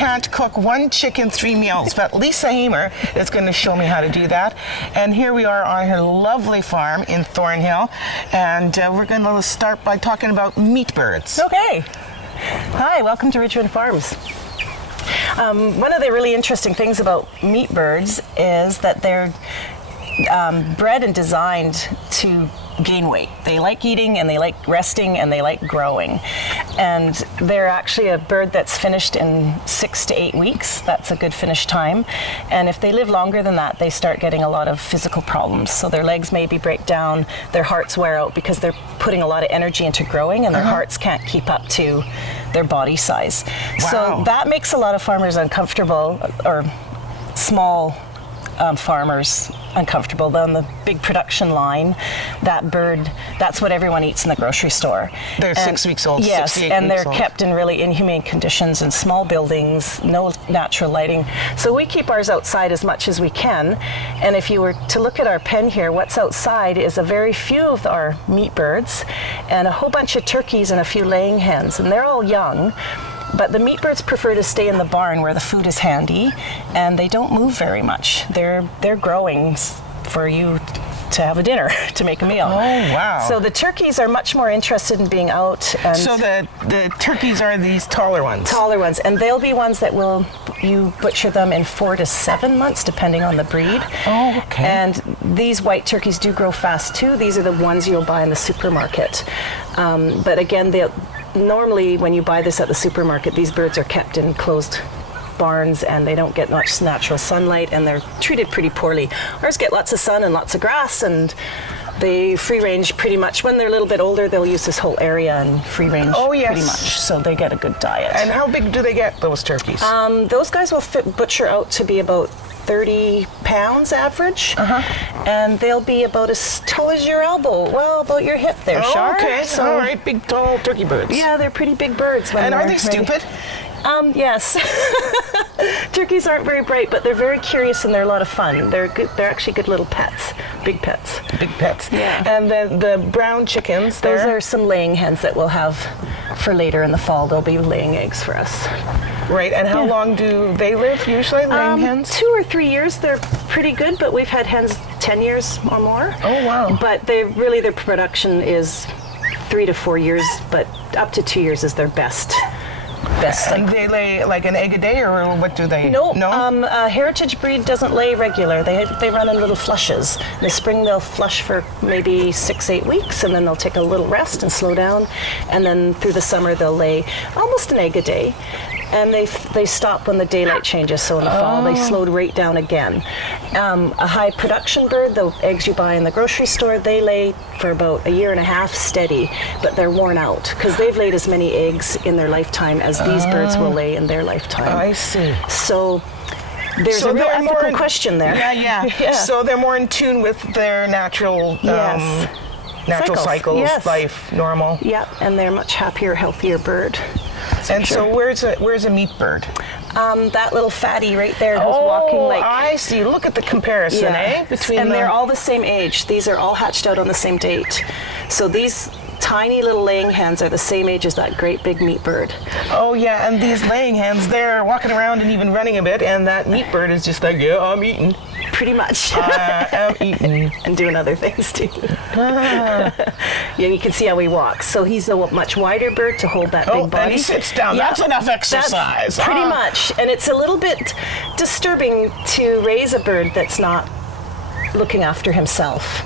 can't cook one chicken 3 meals, but Lisa Hamer is going to show me how to do that. And here we are on her lovely farm in Thornhill, and we're going to start by talking about meat birds. Okay. Hi, welcome to Richmond Farms. One of the really interesting things about meat birds is that they're bred and designed to gain weight. They like eating and they like resting and they like growing. And they're actually a bird that's finished in 6 to 8 weeks. That's a good finish time. And if they live longer than that, they start getting a lot of physical problems. So their legs maybe break down, their hearts wear out because they're putting a lot of energy into growing and their hearts can't keep up to their body size. Wow. So that makes a lot of farmers uncomfortable, or small farmers uncomfortable. On the big production line, that bird, that's what everyone eats in the grocery store. They're 6 weeks old, yes, 6 to 8 and weeks they're old. kept in really inhumane conditions in small buildings, no natural lighting. So we keep ours outside as much as we can. And if you were to look at our pen here, what's outside is a very few of our meat birds and a whole bunch of turkeys and a few laying hens, and they're all young. But the meat birds prefer to stay in the barn where the food is handy, and they don't move very much. They're growing for you to have a dinner, to make a meal. Oh, wow. So the turkeys are much more interested in being out. And So the turkeys are these taller ones? Taller ones, and they'll be ones that you butcher them in 4 to 7 months, depending on the breed. Oh, okay. And these white turkeys do grow fast too. These are the ones you'll buy in the supermarket. But again, normally when you buy this at the supermarket, these birds are kept in closed barns and they don't get much natural sunlight and they're treated pretty poorly. Ours get lots of sun and lots of grass, and they free range pretty much. When they're a little bit older, they'll use this whole area and free range pretty much, so they get a good diet. And how big do they get, those turkeys? Those guys will butcher out to be about 30 pounds average, and they'll be about as tall as your elbow, well, about your hip there, Char. Okay, So, all right, big, tall turkey birds. yeah, they're pretty big birds. And are they stupid? Yes. Turkeys aren't very bright, but they're very curious and they're a lot of fun. They're good. They're actually good little pets, big pets. Big pets. Yeah. And then the brown chickens, Those are some laying hens that we'll have for later in the fall. They'll be laying eggs for us. Right, and how long do they live usually, laying hens? 2 or 3 years, they're pretty good, but we've had hens 10 years or more. Oh, wow. But their production is 3 to 4 years, but up to 2 years is their best. And they lay like an egg a day, or what do they? No, No? a heritage breed doesn't lay regular. They run in little flushes. In the spring they'll flush for maybe 6-8 weeks, and then they'll take a little rest and slow down, and then through the summer they'll lay almost an egg a day. And they stop when the daylight changes, so in the fall they slowed right down again. A high production bird, the eggs you buy in the grocery store, they lay for about 1.5 years steady, but they're worn out because they've laid as many eggs in their lifetime as these birds will lay in their lifetime. I see. So there's a real ethical question there. Yeah. Yeah. So they're more in tune with their natural natural cycles, Yes. life, normal. Yeah, and they're a much happier, healthier bird. And so where's a meat bird? That little fatty right there who's walking like... I see. Look at the comparison, eh? And they're all the same age. These are all hatched out on the same date. So these tiny little laying hens are the same age as that great big meat bird. Oh, yeah, and these laying hens, they're walking around and even running a bit, and that meat bird is just like, yeah, I'm eating. Pretty much. I'm eating. And doing other things too. Yeah, you can see how he walks. So he's a much wider bird to hold that big body. And he sits down. Yeah, That's enough exercise. That's pretty much. And it's a little bit disturbing to raise a bird that's not looking after himself.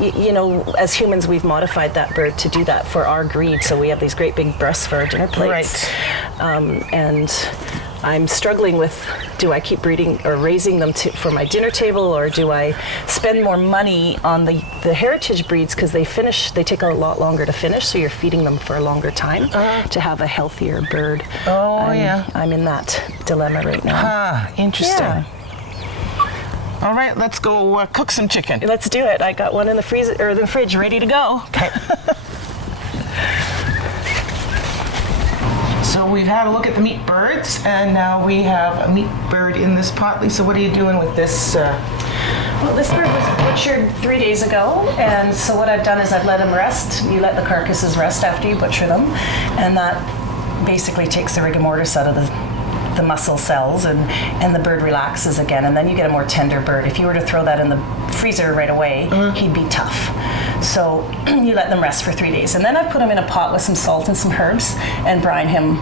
You know, as humans, we've modified that bird to do that for our greed. So we have these great big breasts for our dinner plates. Right. And I'm struggling with, do I keep breeding or raising them for my dinner table, or do I spend more money on the heritage breeds because they take a lot longer to finish, so you're feeding them for a longer time to have a healthier bird. I'm in that dilemma right now. Interesting. Yeah. All right, let's go cook some chicken. Let's do it. I got one in the freezer or the fridge ready to go. Okay. So we've had a look at the meat birds, and now we have a meat bird in this pot. Lisa, what are you doing with this? Well, this bird was butchered 3 days ago, and so what I've done is I've let him rest. You let the carcasses rest after you butcher them, and that basically takes the rigor mortis out of the the muscle cells, and the bird relaxes again, and then you get a more tender bird. If you were to throw that in the freezer right away, he'd be tough. So you let them rest for 3 days, and then I put him in a pot with some salt and some herbs and brine him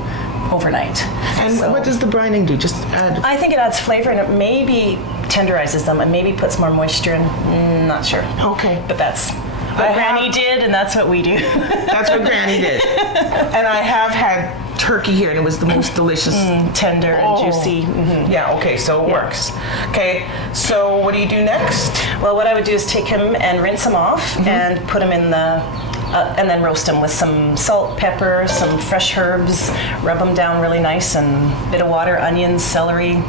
overnight. And what does the brining do? Just add? I think it adds flavor, and it maybe tenderizes them, and maybe puts more moisture in. Not sure. Okay. But that's what Granny did, and that's what we do. That's what Granny did. And I have had turkey here, and it was the most delicious. Tender and juicy. Yeah, okay, so it works. Okay, so what do you do next? Well, what I would do is take him and rinse him off and put him in the, and then roast him with some salt, pepper, some fresh herbs, rub them down really nice, and a bit of water, onions, celery,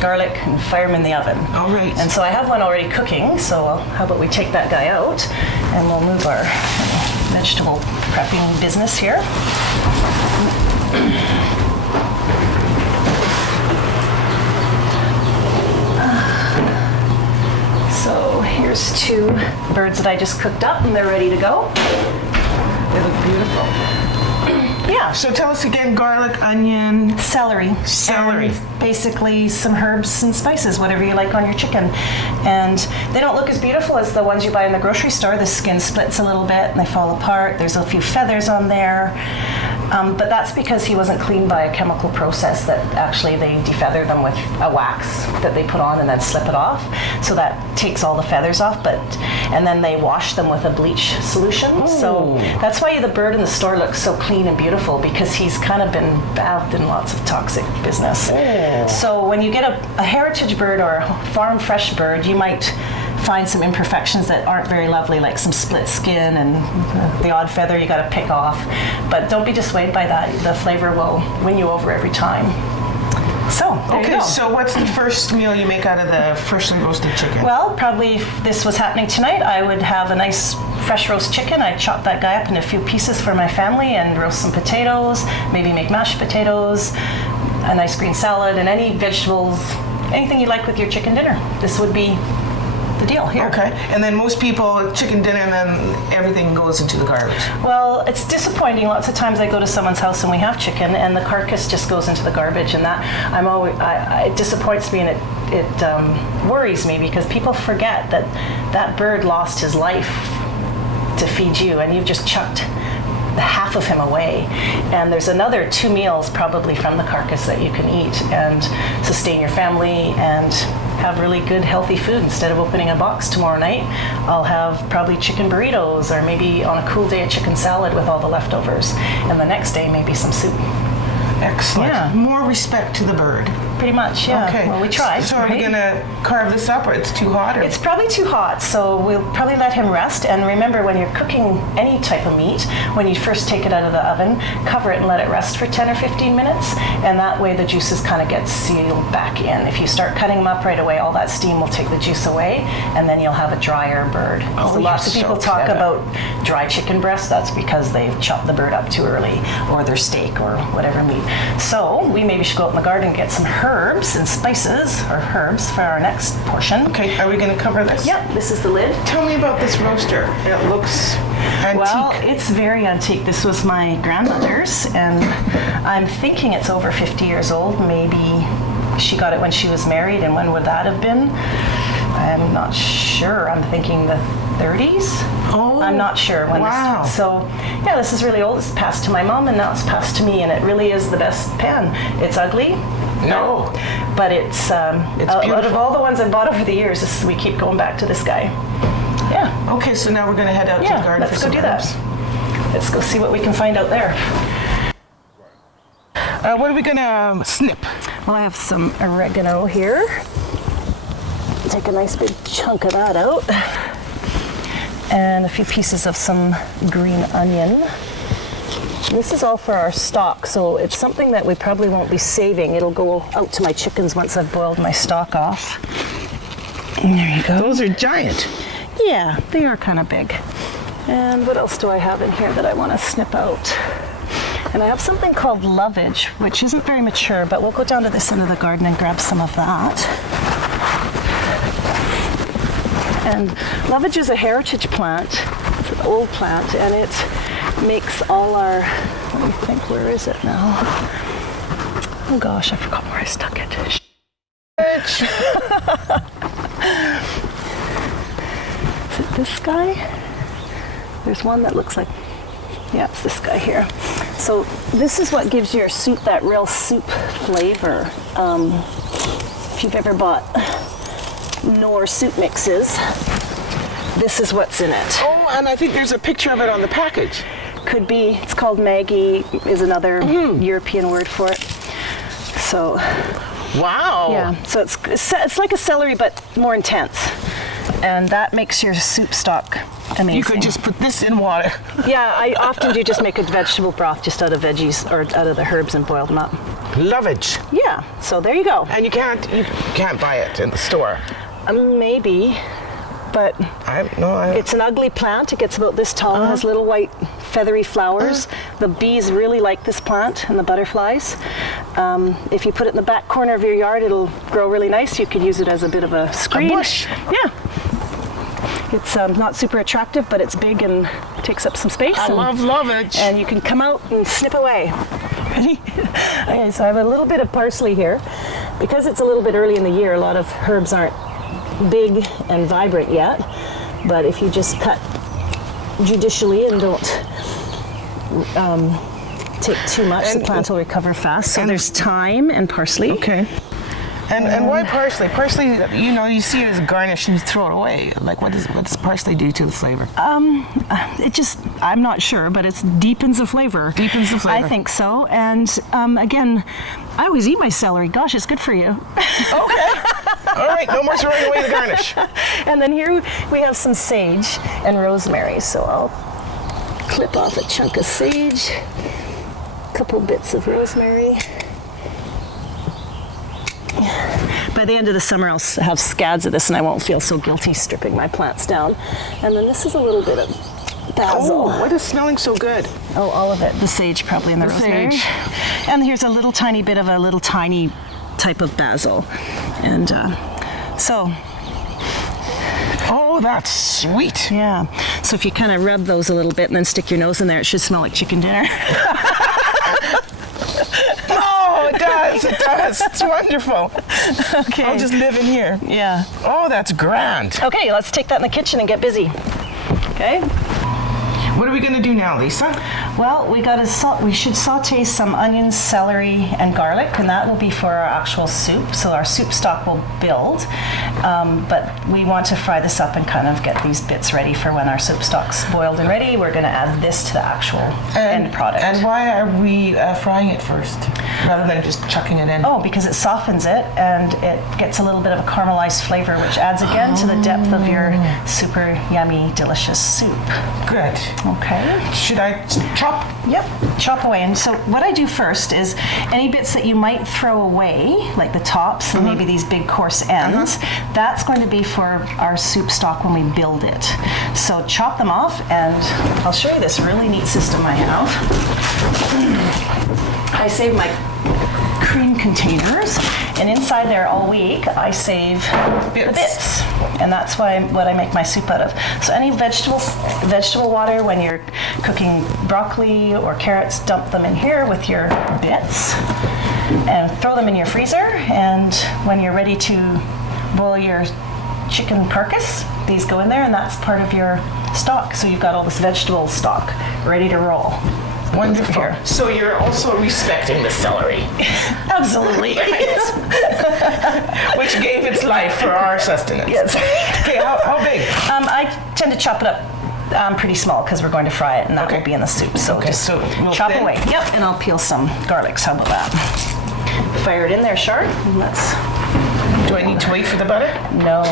garlic, and fire them in the oven. All right. And so I have one already cooking, so how about we take that guy out, and we'll move our vegetable prepping business here. So here's 2 birds that I just cooked up, and they're ready to go. They look beautiful. Yeah. So tell us again, garlic, onion. Celery. Celery. And basically some herbs and spices, whatever you like on your chicken. And they don't look as beautiful as the ones you buy in the grocery store. The skin splits a little bit and they fall apart. There's a few feathers on there. But that's because he wasn't cleaned by a chemical process that actually they defeather them with a wax that they put on and then slip it off. So that takes all the feathers off, and then they wash them with a bleach solution. Ooh. So that's why the bird in the store looks so clean and beautiful, because he's kind of been bathed in lots of toxic business. Oh. So when you get a heritage bird or a farm fresh bird, you might find some imperfections that aren't very lovely, like some split skin and the odd feather you got to pick off. But don't be dissuaded by that. The flavor will win you over every time. So, there you Okay, go. so what's the first meal you make out of the freshly roasted chicken? Well, probably if this was happening tonight, I would have a nice fresh roast chicken. I'd chop that guy up into a few pieces for my family and roast some potatoes, maybe make mashed potatoes, a nice green salad, and any vegetables, anything you like with your chicken dinner. This would be the deal here. Okay, and then most people, chicken dinner, and then everything goes into the garbage. Well, it's disappointing. Lots of times I go to someone's house and we have chicken, and the carcass just goes into the garbage, and that it disappoints me, and it worries me, because people forget that that bird lost his life to feed you, and you've just chucked the half of him away. And there's another 2 meals probably from the carcass that you can eat and sustain your family and have really good healthy food. Instead of opening a box tomorrow night, I'll have probably chicken burritos, or maybe on a cool day a chicken salad with all the leftovers, and the next day maybe some soup. Excellent. Yeah. More respect to the bird. Pretty much, yeah. Okay. Well, we try. So are we right? going to carve this up, or it's too hot? Or? It's probably too hot, so we'll probably let him rest. And remember, when you're cooking any type of meat, when you first take it out of the oven, cover it and let it rest for 10 or 15 minutes, and that way the juices kind of get sealed back in. If you start cutting them up right away, all that steam will take the juice away, and then you'll have a drier bird. Oh, so lots of you're people so talk clever. about dry chicken breast. That's because they've chopped the bird up too early, or their steak, or whatever meat. So we maybe should go out in the garden and get some herbs and spices, or herbs, for our next portion. Okay, are we going to cover this? Yep, this is the lid. Tell me about this roaster. It looks antique. Well, it's very antique. This was my grandmother's, and I'm thinking it's over 50 years old. Maybe she got it when she was married, and when would that have been? I'm not sure. I'm thinking the 30s. Oh, I'm not sure when wow. this. So, yeah, this is really old. It's passed to my mom, and now it's passed to me, and it really is the best pan. It's ugly. No. But it's out of beautiful. all the ones I've bought over the years, we keep going back to this guy. Yeah. Okay, so now we're going to head out to the Yeah, garden let's for go some do herbs. that. Let's go see what we can find out there. What are we going to snip? Well, I have some oregano here. Take a nice big chunk of that out. And a few pieces of some green onion. This is all for our stock, so it's something that we probably won't be saving. It'll go out to my chickens once I've boiled my stock off. And there you go. Those are giant. Yeah, they are kind of big. And what else do I have in here that I want to snip out? And I have something called lovage, which isn't very mature, but we'll go down to this end of the garden and grab some of that. And lovage is a heritage plant. It's an old plant, and it makes all our, let me think, where is it now? Oh gosh, I forgot where I stuck it. Is it this guy? There's one that looks like, yeah, it's this guy here. So this is what gives your soup that real soup flavor. If you've ever bought Knorr soup mixes, this is what's in it. Oh, and I think there's a picture of it on the package. Could be. It's called Maggi, is another European word for it. So, Wow. yeah. So it's like a celery, but more intense. And that makes your soup stock amazing. You could just put this in water. Yeah, I often do just make a vegetable broth just out of veggies or out of the herbs and boil them up. Lovage. Yeah, so there you go. And you can't buy it in the store. Maybe, but I it's an ugly plant. It gets about this tall. It has little white feathery flowers. The bees really like this plant and the butterflies. If you put it in the back corner of your yard, it'll grow really nice. You could use it as a bit of a screen. A bush. Yeah. It's not super attractive, but it's big and takes up some space. I love lovage. And you can come out and snip away. Ready? Okay, so I have a little bit of parsley here. Because it's a little bit early in the year, a lot of herbs aren't big and vibrant yet. But if you just cut judicially and don't take too much, the plant will recover fast. So there's thyme and parsley. Okay. And why parsley? Parsley, you see it as a garnish and you throw it away. Like, what does parsley do to the flavor? I'm not sure, but it deepens the flavor. Deepens the flavor. I think so. And again, I always eat my celery. Gosh, it's good for you. Okay. All right, no more throwing away the garnish. And then here we have some sage and rosemary. So I'll clip off a chunk of sage, a couple bits of rosemary. By the end of the summer, I'll have scads of this and I won't feel so guilty stripping my plants down. And then this is a little bit of basil. Oh, what is smelling so good? Oh, all of it. The sage probably and the rosemary. Sage. And here's a little tiny bit of a little tiny type of basil. And so... Oh, that's sweet. Yeah. So if you kind of rub those a little bit and then stick your nose in there, it should smell like chicken dinner. Oh, it does. It does. It's wonderful. Okay. I'll just live in here. Yeah. Oh, that's grand. Okay, let's take that in the kitchen and get busy. Okay. What are we going to do now, Lisa? Well, we should saute some onions, celery, and garlic, and that will be for our actual soup. So our soup stock will build, but we want to fry this up and kind of get these bits ready for when our soup stock's boiled and ready. We're going to add this to the actual end product. And why are we frying it first, rather than just chucking it in? Oh, because it softens it and it gets a little bit of a caramelized flavor, which adds again to the depth of your super yummy, delicious soup. Good. Okay. Should I chop? Yep, chop away. And so what I do first is any bits that you might throw away, like the tops and maybe these big coarse ends, that's going to be for our soup stock when we build it. So chop them off, and I'll show you this really neat system I have. I save my cream containers, and inside there all week I save the bits, and that's what I make my soup out of. So any vegetable water, when you're cooking broccoli or carrots, dump them in here with your bits and throw them in your freezer, and when you're ready to boil your chicken carcass, these go in there, and that's part of your stock. So you've got all this vegetable stock ready to roll. Wonderful. So you're also respecting the celery. Absolutely. Which gave its life for our sustenance. Yes. Okay, how big? I tend to chop it up pretty small because we're going to fry it, and that will be in the soup. So just chop away. Yep, and I'll peel some garlics. How about that? Fire it in there, Char. Do I need to wait for the butter? No,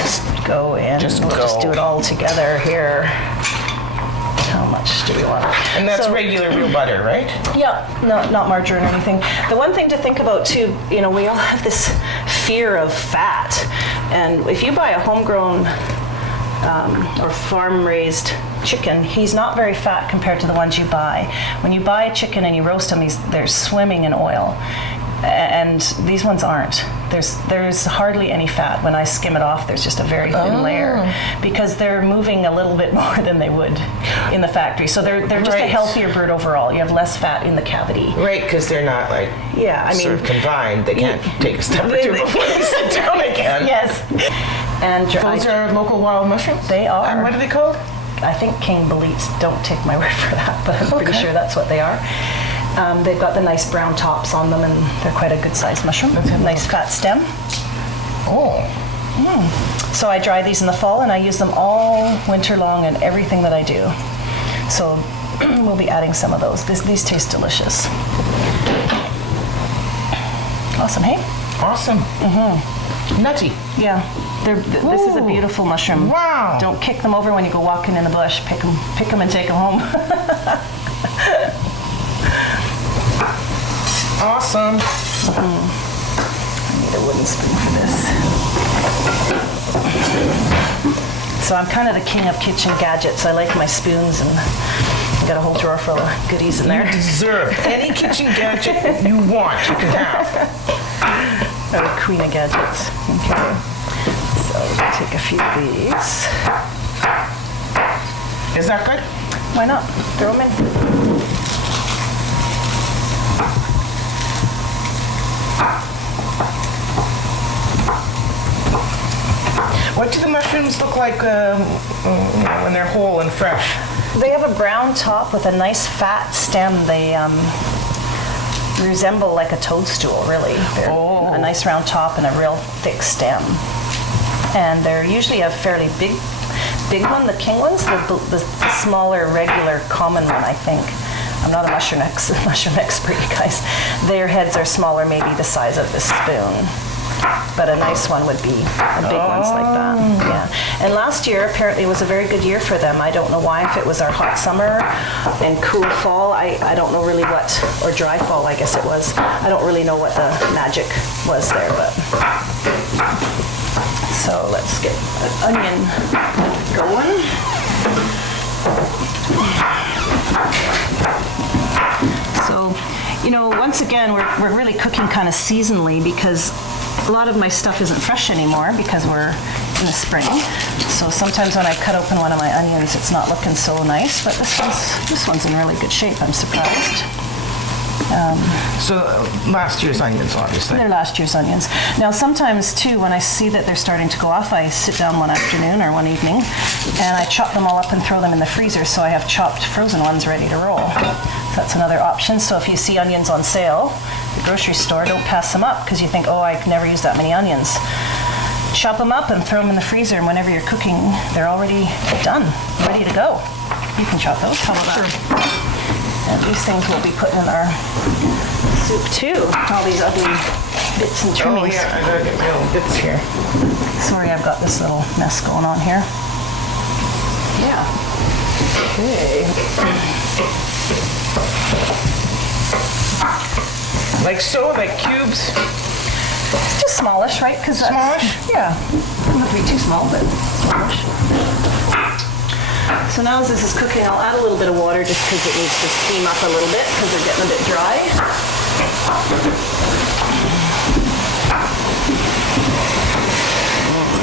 just go in. We'll just do it all together here. How much do we want? And that's regular real butter, right? Yeah, not margarine or anything. The one thing to think about too, we all have this fear of fat, and if you buy a homegrown or farm-raised chicken, he's not very fat compared to the ones you buy. When you buy a chicken and you roast them, they're swimming in oil. and these ones aren't. There's hardly any fat. When I skim it off, there's just a very thin layer because they're moving a little bit more than they would in the factory. So they're just a healthier bird overall. You have less fat in the cavity. Right, because they're not like sort of confined. They can't take a step or two before they sit down again. Yes. And those are local wild mushrooms? They are. And what are they called? I think king boletes. Don't take my word for that, but I'm pretty sure that's what they are. They've got the nice brown tops on them, and they're quite a good sized mushroom. Nice fat stem. Oh. So I dry these in the fall, and I use them all winter long in everything that I do. So we'll be adding some of those. These taste delicious. Awesome, hey? Awesome. Nutty. Yeah. This is a beautiful mushroom. Wow. Don't kick them over when you go walking in the bush. Pick them and take them home. Awesome. I need a wooden spoon for this. So I'm kind of the king of kitchen gadgets. I like my spoons, and I got a whole drawer full of goodies in there. You deserve any kitchen gadget you want, you can have. I'm a queen of gadgets. Okay. So we'll take a few of these. Is that good? Why not? Throw them in. What do the mushrooms look like when they're whole and fresh? They have a brown top with a nice fat stem. They resemble like a toadstool, really. They're a nice round top and a real thick stem. And they're usually a fairly big one, the king ones, the smaller, regular, common one, I think. I'm not a mushroom expert, you guys. Their heads are smaller, maybe the size of this spoon. But a nice one would be the big ones like that. Yeah. And last year apparently was a very good year for them. I don't know why, if it was our hot summer and cool fall. I don't know really what, or dry fall I guess it was. I don't really know what the magic was there, but. So let's get an onion going. So, once again, we're really cooking kind of seasonally because a lot of my stuff isn't fresh anymore because we're in the spring. So sometimes when I cut open one of my onions, it's not looking so nice, but this one's in really good shape. I'm surprised. So last year's onions, obviously. They're last year's onions. Now sometimes too, when I see that they're starting to go off, I sit down one afternoon or one evening and I chop them all up and throw them in the freezer, so I have chopped frozen ones ready to roll. That's another option. So if you see onions on sale at the grocery store, don't pass them up because you think, oh, I could never use that many onions. Chop them up and throw them in the freezer, and whenever you're cooking, they're already done, ready to go. You can chop those. How about that? And these things we'll be putting in our soup too. All these ugly bits and trimmings. Oh yeah, I gotta get my little bits here. Sorry, I've got this little mess going on here. Yeah. Okay. Like so, like cubes. Just smallish, right? Smallish? Yeah. Not to be too small, but smallish. So now as this is cooking, I'll add a little bit of water just because it needs to steam up a little bit because they're getting a bit dry.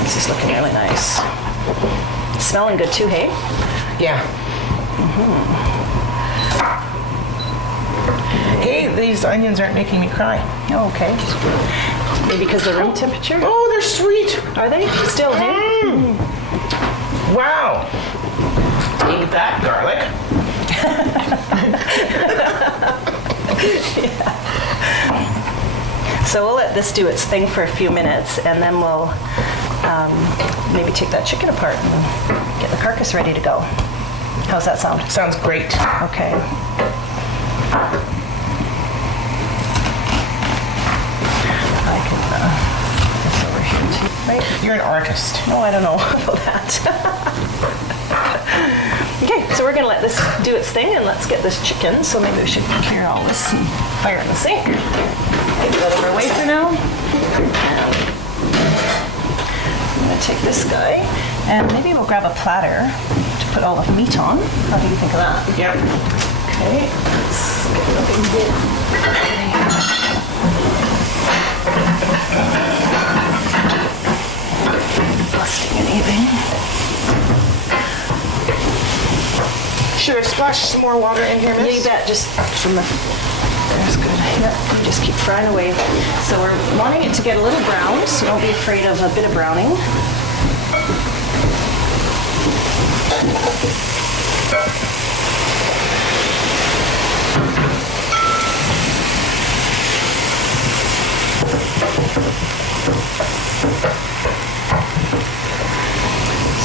This is looking really nice. Smelling good too, hey? Yeah. Hey, these onions aren't making me cry. Oh, okay. Maybe because they're room temperature? Oh, they're sweet. Are they? Still, hey? Wow. Take that, garlic. So we'll let this do its thing for a few minutes, and then we'll maybe take that chicken apart and get the carcass ready to go. How's that sound? Sounds great. Okay. I can put this over here too, right? You're an artist. No, I don't know about that. Okay, so we're gonna let this do its thing, and let's get this chicken. So maybe we should clear all this and fire it in the sink. Get that over away for now. And I'm gonna take this guy, and maybe we'll grab a platter to put all the meat on. How do you think of that? Yep. Okay, let's get the big bowl. Busting anything. Should I splash some more water in here, Yeah, miss? you bet. Just from the. That's good. Yep. You just keep frying away. So we're wanting it to get a little brown, so don't be afraid of a bit of browning.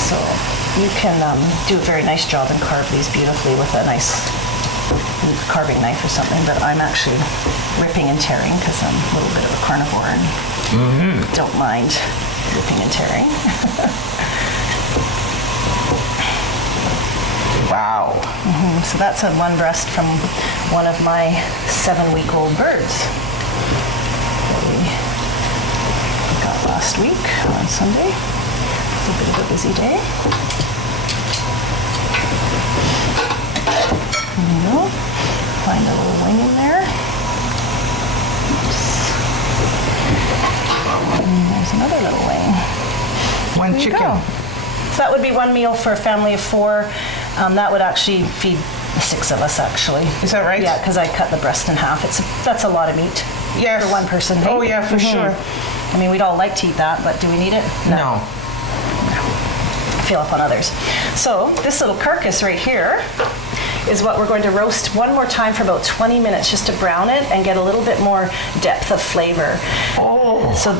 So you can do a very nice job and carve these beautifully with a nice carving knife or something, but I'm actually ripping and tearing because I'm a little bit of a carnivore and don't mind ripping and tearing. Wow. So that's one breast from one of my 7-week-old birds that we got last week on Sunday. It's a bit of a busy day. There you go. Find a little wing in there. Oops. And there's another little wing. One There you chicken. go. So that would be one meal for a family of 4. That would actually feed 6 of us, actually. Is that right? Yeah, because I cut the breast in half. That's a lot of meat. Yes. For one person. Oh, yeah, for sure. I mean, we'd all like to eat that, but do we need it? No. Feel up on others. So this little carcass right here is what we're going to roast one more time for about 20 minutes just to brown it and get a little bit more depth of flavor. Oh. So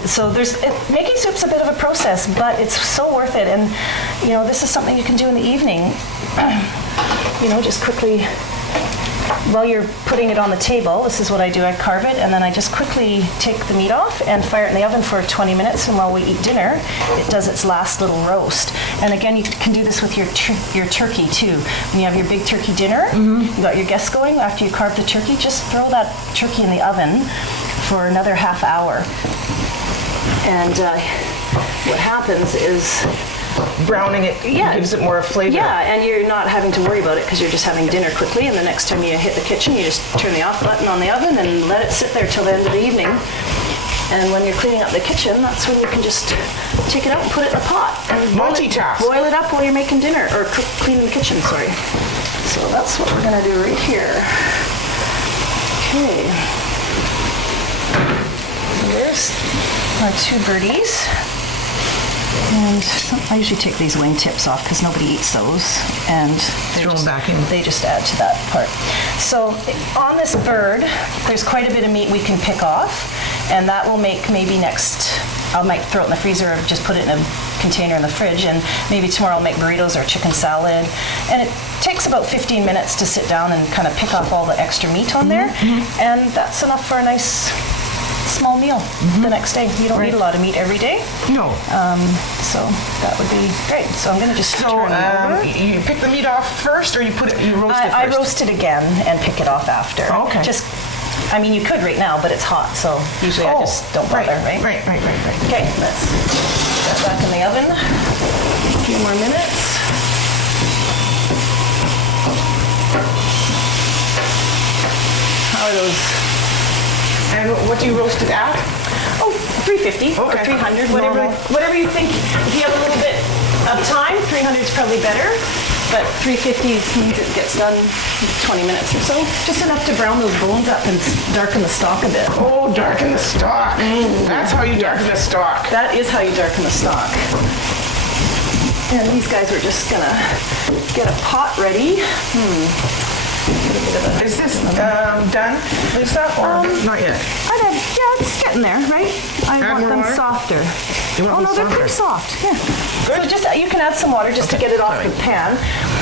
making soup's a bit of a process, but it's so worth it. And this is something you can do in the evening. Just quickly while you're putting it on the table. This is what I do. I carve it and then I just quickly take the meat off and fire it in the oven for 20 minutes. And while we eat dinner, it does its last little roast. And again, you can do this with your turkey too. When you have your big turkey dinner, you got your guests going. After you carve the turkey, just throw that turkey in the oven for another half hour. And what happens is Browning it gives it more flavor. yeah, and you're not having to worry about it because you're just having dinner quickly, and the next time you hit the kitchen, you just turn the off button on the oven and let it sit there till the end of the evening. And when you're cleaning up the kitchen, that's when you can just take it out and put it in a pot. And Multitask. boil it up while you're making dinner, or cleaning the kitchen, sorry. So that's what we're gonna do right here. Okay. So there's our 2 birdies. And I usually take these wing tips off because nobody eats those, and Throw them back in. they just add to that part. So on this bird, there's quite a bit of meat we can pick off, and that will make maybe I might throw it in the freezer or just put it in a container in the fridge, and maybe tomorrow I'll make burritos or chicken salad. And it takes about 15 minutes to sit down and kind of pick off all the extra meat on there, and that's enough for a nice small meal the next day. You don't eat a lot of meat every day. No. So that would be great. So I'm going to just turn it over. You pick the meat off first, or you roast it first? I roast it again and pick it off after. Okay. You could right now, but it's hot, so usually I just don't bother, right? Right. Okay, let's put that back in the oven. A few more minutes. How are those? And what do you roast it at? Oh, 350 or Okay. 300, Normal. whatever you think. If you have a little bit of time, 300 is probably better, but 350 means it gets done in 20 minutes or so. Just enough to brown those bones up and darken the stock a bit. Oh, darken the stock. That's how you darken the stock. That is how you darken the stock. And these guys are just gonna get a pot ready. Is this done, Lisa, or not yet? It's getting there, right? I Add want more them water? softer. You want Oh them no, they're softer? pretty soft. Yeah. Good. So just you can add some water just to get it off sorry. the pan,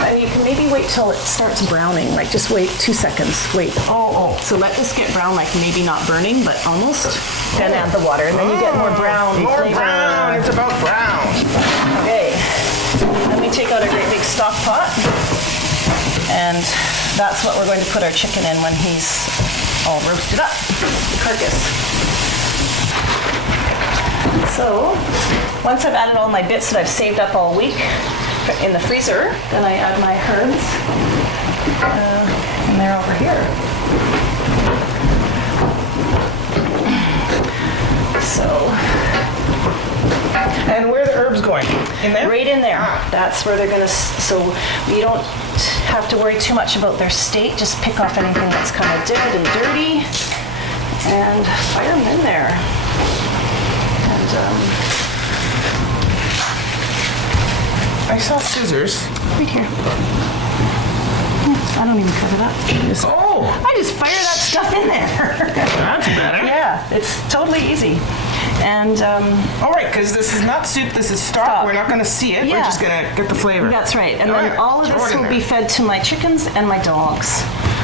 and you can maybe wait till it starts browning. Like just wait 2 seconds. Wait. Oh. So let this get brown, like maybe not burning, but almost. Then add the water, and then you get more brown More flavor. brown. It's about brown. Okay. Then we take out a great big stock pot, and that's what we're going to put our chicken in when he's all roasted up, the carcass. So, once I've added all my bits that I've saved up all week in the freezer, then I add my herbs, and they're over here. So And where are the herbs going? In there? right in there. Ah. That's where they're gonna, so you don't have to worry too much about their state. Just pick off anything that's kind of dead and dirty and fire them in there. And I saw scissors. right here. I don't even cover that. Oh, I just fire that stuff in there. that's better. Yeah, it's totally easy. And All right, because this is not soup, this is stock. Stock. We're not going to see it. We're Yeah. just going to get the flavor. that's right. And All then right, all of throw this it in will there. be fed to my chickens and my dogs.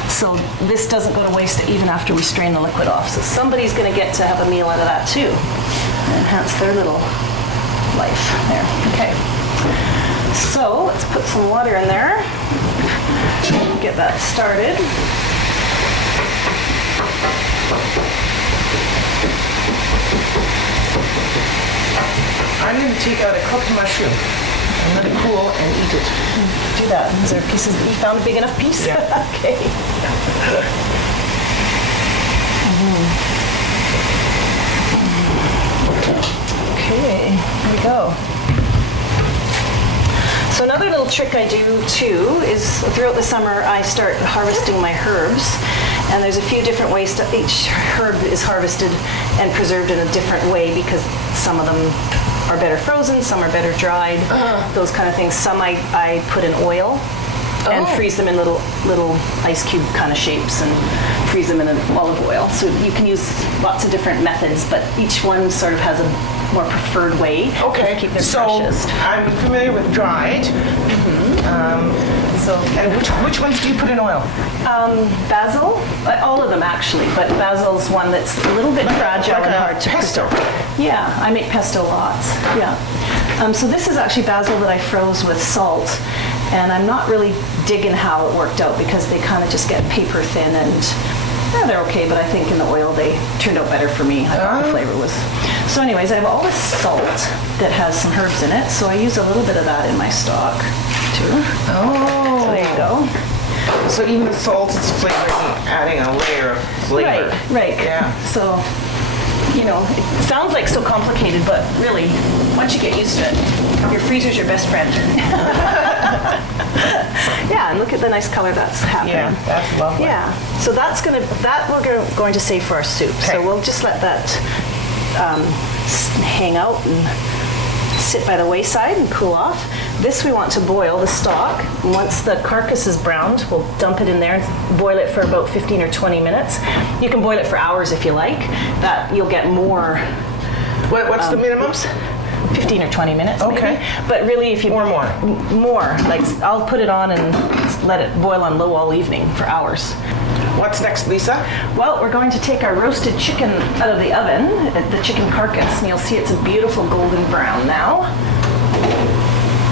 So this doesn't go to waste even after we strain the liquid off. So somebody's going to get to have a meal out of that too. Enhance their little life there. Okay. So let's put some water in there. Get that started. I'm going to take out a cooked mushroom and let it cool and eat it. Do that. Is there pieces? You found a big enough piece? Yeah. Okay. Okay, here we go. So another little trick I do too is throughout the summer I start harvesting my herbs, and there's a few different ways to, each herb is harvested and preserved in a different way because some of them are better frozen, some are better dried, those kind of things. Some I put in oil and Oh. freeze them in little ice cube kind of shapes and freeze them in an olive oil. So you can use lots of different methods, but each one sort of has a more preferred way Okay, to keep them so freshest. I'm familiar with dried. And which ones do you put in oil? Basil, all of them actually, but basil's one that's a little bit fragile like and a hard to pesto. preserve. Yeah, I make pesto lots. Yeah. So this is actually basil that I froze with salt, and I'm not really digging how it worked out because they kind of just get paper thin and they're okay, but I think in the oil they turned out better for me. I thought the flavor was. So anyways, I have all this salt that has some herbs in it, so I use a little bit of that in my stock too. Oh. So there you go. So even the salt is flavoring, adding a layer of flavor. Right. Yeah. So, you know, it sounds like so complicated, but really, once you get used to it, your freezer's your best friend. Yeah, and look at the nice color that's happening. Yeah, that's lovely. Yeah, so that we're going to save for our soup. Okay. So we'll just let that hang out and sit by the wayside and cool off. This we want to boil, the stock. Once the carcass is browned, we'll dump it in there and boil it for about 15 or 20 minutes. You can boil it for hours if you like. That you'll get more. What's the minimum? 15 or 20 minutes, Okay. maybe. But really, if you Or more. more, like I'll put it on and let it boil on low all evening for hours. What's next, Lisa? Well, we're going to take our roasted chicken out of the oven, the chicken carcass, and you'll see it's a beautiful golden brown now.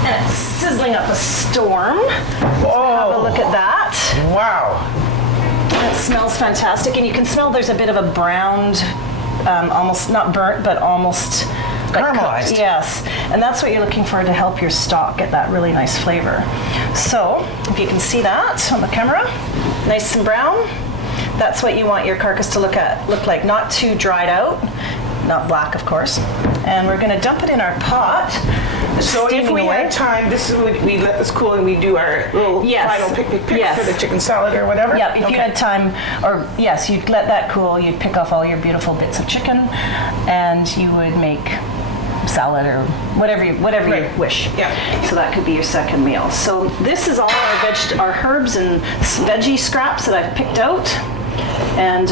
And it's sizzling up a storm. Have a Oh, look at that. wow. It smells fantastic, and you can smell there's a bit of a browned, almost not burnt, but almost like Caramelized. cooked. Yes, and that's what you're looking for to help your stock get that really nice flavor. So, if you can see that on the camera, nice and brown. That's what you want your carcass to look like, not too dried out, not black, of course. And we're going to dump it in our pot. So if steaming we away. had time, this is what we let this cool and we do our little Yes. final pick Yes. for the chicken salad or whatever? Yeah, if you Okay. had time, or yes, you'd let that cool, you'd pick off all your beautiful bits of chicken, and you would make salad or whatever you Right. wish. Yeah. So that could be your second meal. So this is all our herbs and veggie scraps that I've picked out, and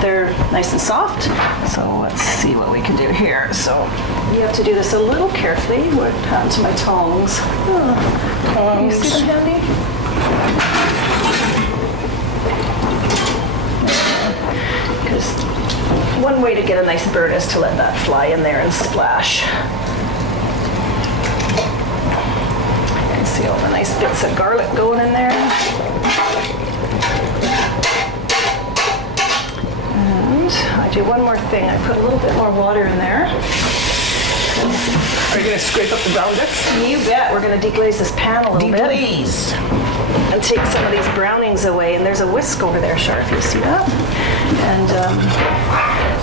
they're nice and soft. So let's see what we can do here. So you have to do this a little carefully. What happened to my tongs? Oh, can you see them handy? Because one way to get a nice burn is to let that fly in there and splash. You can see all the nice bits of garlic going in there. And I do one more thing. I put a little bit more water in there. Are you going to scrape up the brown bits? You bet. We're going to deglaze this pan a little bit Deglaze. and take some of these brownings away. And there's a whisk over there, Char, if you see that. And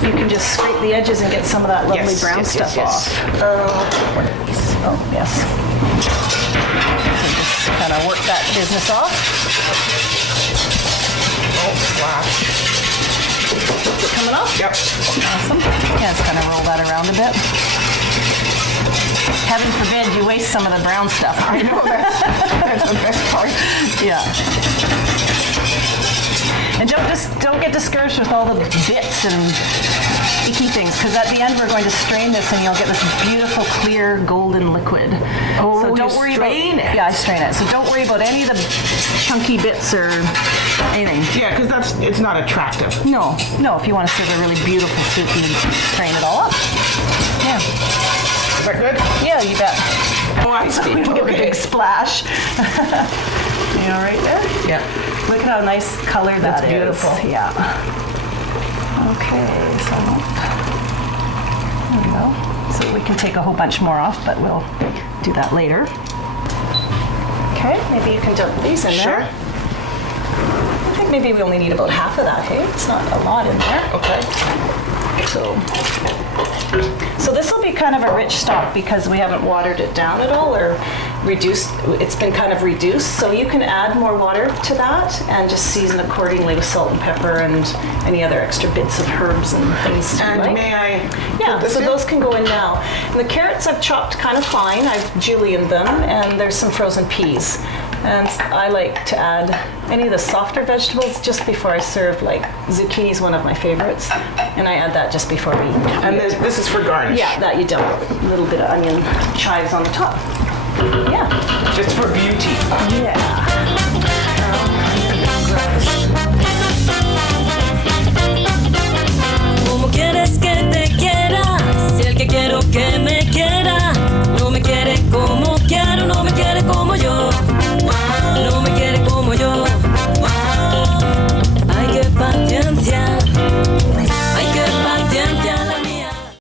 you can just scrape the edges and get some of that lovely brown stuff off. Oh, yes. So just kind of work that business off. Oh, splash. Is it coming off? Yep. Awesome. Yeah, just kind of roll that around a bit. Heaven forbid you waste some of the brown stuff. I know, that's the best part. Yeah. And don't get discouraged with all the bits and icky things, because at the end we're going to strain this and you'll get this beautiful clear golden liquid. Oh, so don't you worry strain about it. Yeah, I strain it. So don't worry about any of the chunky bits or anything. Yeah, because it's not attractive. No, if you want to serve a really beautiful soup, you strain it all up. Yeah. Is that good? Yeah, you bet. Oh, I see. We get a Okay. big splash. You know, right there? Yeah. Look at how nice color that That's is. beautiful. Yeah. Okay, so there we go. So we can take a whole bunch more off, but we'll do that later. Okay, maybe you can dump these in Sure. there. I think maybe we only need about half of that, hey? It's not a lot in there. Okay. So this will be kind of a rich stock because we haven't watered it down at all or reduced. It's been kind of reduced, so you can add more water to that and just season accordingly with salt and pepper and any other extra bits of herbs and things you And like. may I Yeah, put this so in? those can go in now. And the carrots I've chopped kind of fine. I've julienned them, and there's some frozen peas. And I like to add any of the softer vegetables just before I serve. Like zucchini is one of my favorites, and I add that just before we eat. And this is for garnish. Yeah, that you dump a little bit of onion chives on the top. Yeah. Just